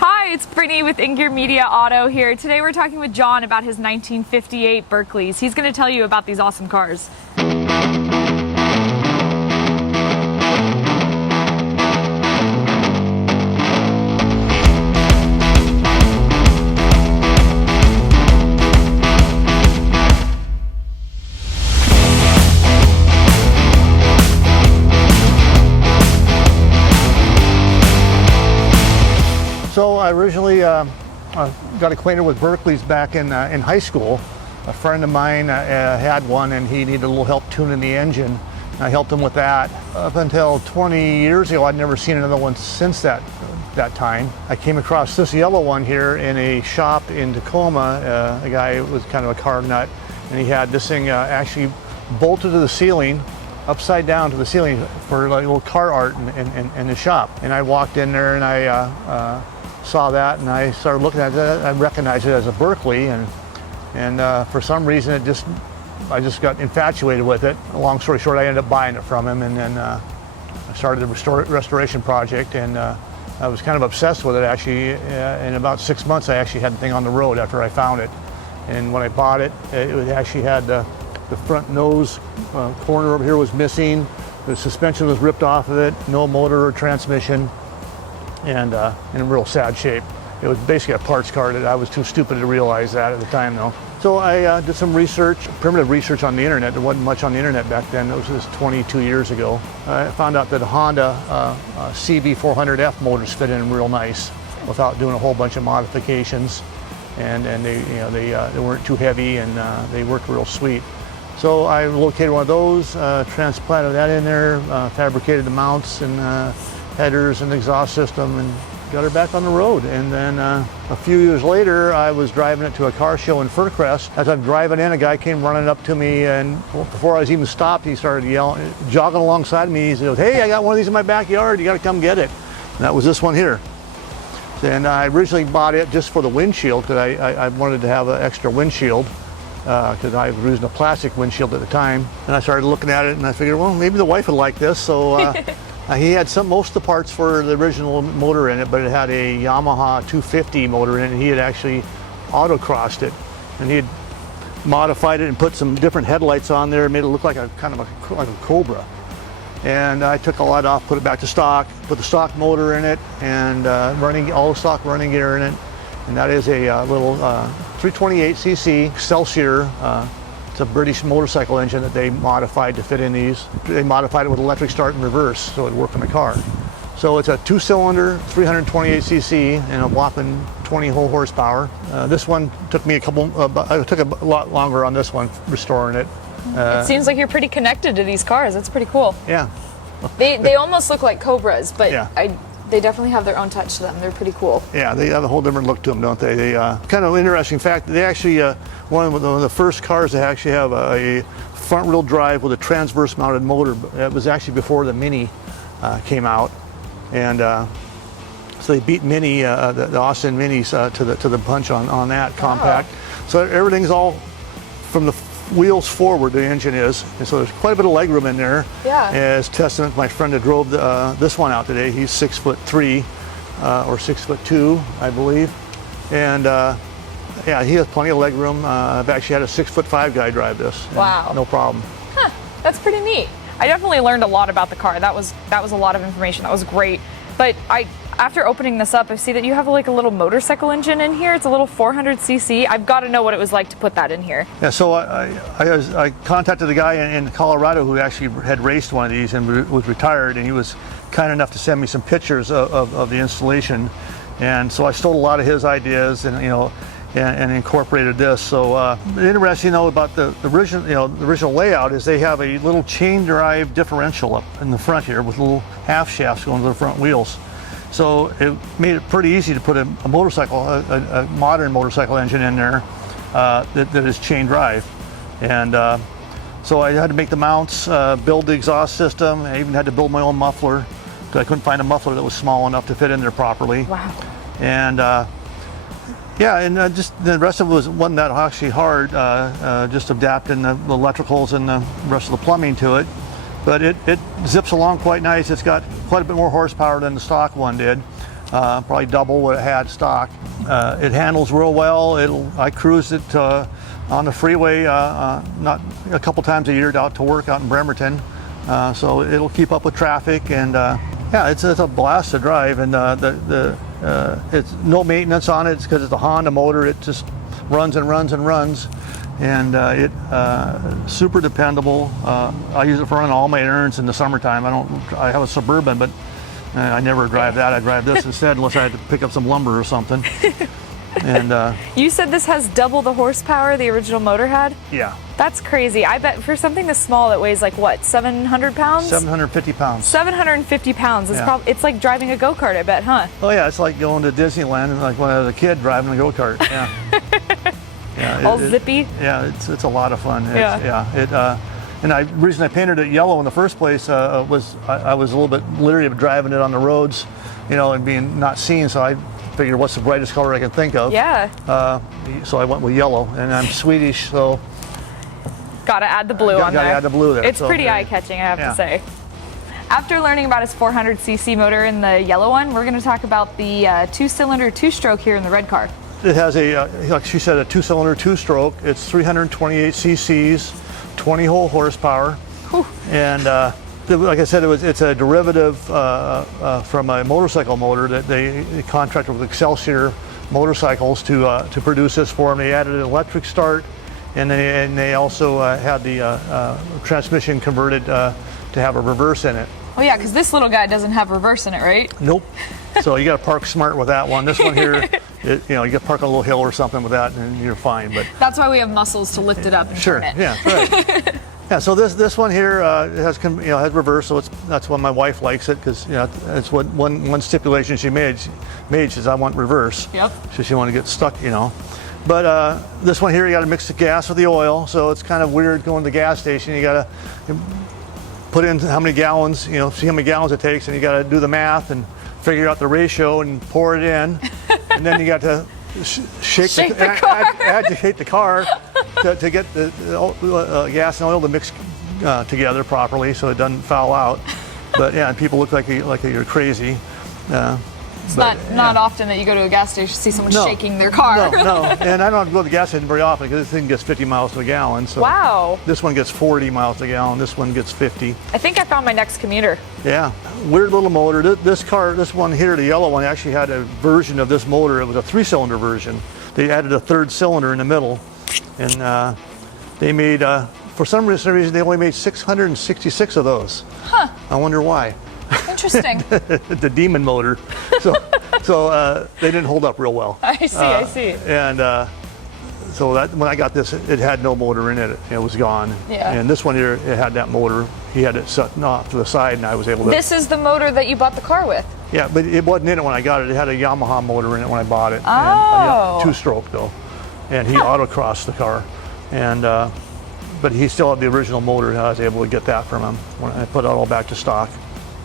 Hi, it's Brittany with In-Gear Media Auto here. Today we're talking with John about his 1958 Berkeleys. He's going to tell you about these awesome cars. So I originally got acquainted with Berkeleys back in high school. A friend of mine had one and he needed a little help tuning the engine. I helped him with that. Up until 20 years ago, I'd never seen another one since that time. I came across this yellow one here in a shop in Tacoma. A guy was kind of a car nut, and he had this thing actually bolted to the ceiling, upside down to the ceiling for like little car art in the shop. And I walked in there and I saw that and I started looking at it. I recognized it as a Berkeley, and for some reason I just got infatuated with it. Long story short, I ended up buying it from him, and then I started the restoration project, and I was kind of obsessed with it actually. In about 6 months I actually had the thing on the road after I found it. And when I bought it, it actually had the front nose corner over here was missing. The suspension was ripped off of it, no motor or transmission, and in real sad shape. It was basically a parts car. That I was too stupid to realize that at the time though. So I did some research, primitive research on the internet. There wasn't much on the internet back then. It was just 22 years ago. I found out that a Honda CB400F motors fit in real nice without doing a whole bunch of modifications, and they weren't too heavy, and they worked real sweet. So I located one of those, transplanted that in there, fabricated the mounts and headers and exhaust system, and got her back on the road. And then a few years later, I was driving it to a car show in Fircrest. As I'm driving in, a guy came running up to me, and before I was even stopped, he started yelling, jogging alongside of me. He said, "Hey, I got one of these in my backyard. You got to come get it." And that was this one here. And I originally bought it just for the windshield, because I wanted to have an extra windshield, because I was using a plastic windshield at the time. And I started looking at it, and I figured, well, maybe the wife would like this. So he had most of the parts for the original motor in it, but it had a Yamaha 250 motor in it. He had actually autocrossed it, and he had modified it and put some different headlights on there, made it look like a kind of like a Cobra. And I took a lot off, put it back to stock, put the stock motor in it, and all the stock running gear in it. And that is a little 328cc Excelsior. It's a British motorcycle engine that they modified to fit in these. They modified it with electric start and reverse so it would work in the car. So it's a 2-cylinder, 328cc, and a whopping 20 whole horsepower. This one took me I took a lot longer on this one, restoring it. It seems like you're pretty connected to these cars. That's pretty cool. Yeah. They almost look like Cobras, but yeah. They definitely have their own touch to them. They're pretty cool. Yeah, they have a whole different look to them, don't they? They kind of interesting fact, they actually, one of the first cars to actually have a front-wheel drive with a transverse-mounted motor. That was actually before the Mini came out. And so they beat Mini, the Austin Minis to the punch on that compact. So everything's all from the wheels forward, the engine is, and so there's quite a bit of legroom in there. Yeah. As testament, my friend that drove this one out today, he's 6'3" or 6'2", I believe, and yeah, he has plenty of legroom. I've actually had a 6'5" guy drive this. Wow. No problem. Huh. That's pretty neat. I definitely learned a lot about the car. That was a lot of information. That was great. But after opening this up, I see that you have like a little motorcycle engine in here. It's a little 400cc. I've got to know what it was like to put that in here. Yeah, so I contacted the guy in Colorado who actually had raced one of these and was retired, and he was kind enough to send me some pictures of the installation. And so I stole a lot of his ideas and incorporated this. So interesting about the original layout is they have a little chain drive differential up in the front here with little half shafts going to the front wheels. So it made it pretty easy to put a modern motorcycle engine in there that is chain drive. And so I had to make the mounts, build the exhaust system. I even had to build my own muffler because I couldn't find a muffler that was small enough to fit in there properly. Wow. And yeah, and just the rest of it wasn't that actually hard, just adapting the electricals and the rest of the plumbing to it. But it zips along quite nice. It's got quite a bit more horsepower than the stock one did. probably double what it had stock. It handles real well. I cruised it on the freeway not a couple times a year out to work out in Bremerton. So it'll keep up with traffic, and yeah, it's a blast to drive. And it's no maintenance on it because it's a Honda motor. It just runs and runs and runs, and super dependable. I use it for running all my errands in the summertime. I have a Suburban, but I never drive that. I drive this instead, unless I had to pick up some lumber or something. And you said this has double the horsepower the original motor had? yeah. That's crazy. I bet for something this small that weighs like what, 700 pounds? 750 pounds. 750 pounds. It's Yeah. it's like driving a go-kart, I bet, huh? Oh yeah, it's like going to Disneyland and like when I was a kid driving a go-kart. Yeah. Yeah. All zippy. Yeah, it's a lot of fun. Yeah. And the reason I painted it yellow in the first place was I was a little bit leery of driving it on the roads, and being not seen. So I figured, what's the brightest color I can think of? Yeah. So I went with yellow, and I'm Swedish, so Gotta add the blue on there. Gotta add the blue there. It's So, pretty yeah. eye-catching, I have Yeah. to say. After learning about his 400cc motor in the yellow one, we're going to talk about the two-cylinder, two-stroke here in the red car. It has like she said, a two-cylinder, two-stroke. It's 328 cc's, 20 horsepower, Whew. and like I said, it's a derivative from a motorcycle motor that they contracted with Excelsior Motorcycles to produce this for them. They added an electric start, and they also had the transmission converted to have a reverse in it. Oh yeah, because this little guy doesn't have reverse in it, right? Nope. So you got to park smart with that one. This one here, you got to park on a little hill or something with that, and you're fine. But That's why we have muscles to lift it up and sure, turn it. yeah, right. Yeah. So this one here has reverse. So that's why my wife likes it, because it's what one stipulation she made. She says, I want reverse. Yep. So she wanted to get stuck, But this one here, you got to mix the gas with the oil. So it's kind of weird going to the gas station. You got to put in how many gallons, see how many gallons it takes, and you got to do the math and figure out the ratio and pour it in. And then you got to shake the car. agitate the car to get the gas and oil to mix together properly so it doesn't foul out. But yeah, and people look like you're crazy. It's not often that you go to a gas station and see someone shaking their car. No. And I don't have to go to the gas station very often because this thing gets 50 miles to a gallon. So Wow. This one gets 40 miles a gallon. This one gets 50. I think I found my next commuter. Yeah, weird little motor. This one here, the yellow one, actually had a version of this motor. It was a 3-cylinder version. They added a 3rd cylinder in the middle, and they made, for some reason, they only made 666 of those. Huh. I wonder why. Interesting. The demon motor. So they didn't hold up real well. I see. And so when I got this, it had no motor in it. It was gone. Yeah. And this one here, it had that motor. He had it set off to the side, and I was able to. This is the motor that you bought the car with. Yeah, but it wasn't in it when I got it. It had a Yamaha motor in it when I bought it. Oh. And, 2-stroke though. And he autocrossed the car. And but he still had the original motor, and I was able to get that from him when I put it all back to stock.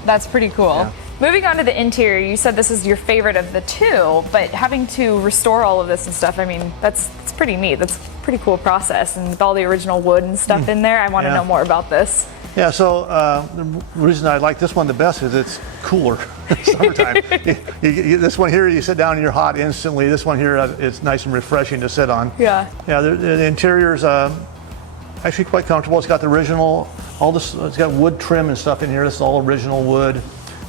That's pretty cool. Yeah. Moving on to the interior, you said this is your favorite of the two, but having to restore all of this and stuff, I mean, that's pretty neat. That's a pretty cool process. And with all the original wood and stuff in there, I want to Yeah. know more about this. Yeah, so the reason I like this one the best is it's cooler summertime. This one here, you sit down and you're hot instantly. This one here, it's nice and refreshing to sit on. Yeah. Yeah, the interior's actually quite comfortable. It's got the original, it's got wood trim and stuff in here. This is all original wood.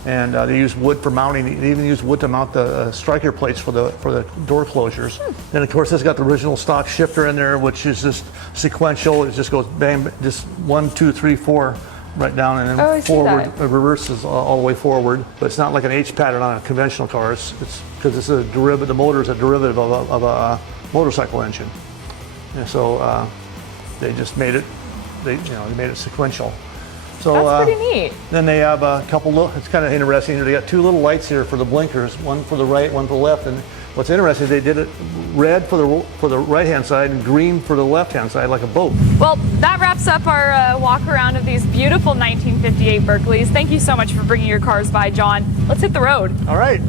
And they use wood for mounting. They even use wood to mount the striker plates for the door closures. And of course, it's got the original stock shifter in there, which is just sequential. It just goes bang, just 1, 2, 3, 4, right down, and then forward. It reverses all the way forward. But it's not like an H pattern on a conventional car. It's because it's a derivative. The motor is a derivative of a motorcycle engine. And so they just made it. They made it sequential. So, That's pretty neat. Then they have a couple it's kind of interesting. They got 2 little lights here for the blinkers, one for the right, one for the left. And what's interesting, they did it red for the right-hand side and green for the left-hand side, like a boat. Well, that wraps up our walk around of these beautiful 1958 Berkeleys. Thank you so much for bringing your cars by, John. Let's hit the road. All right.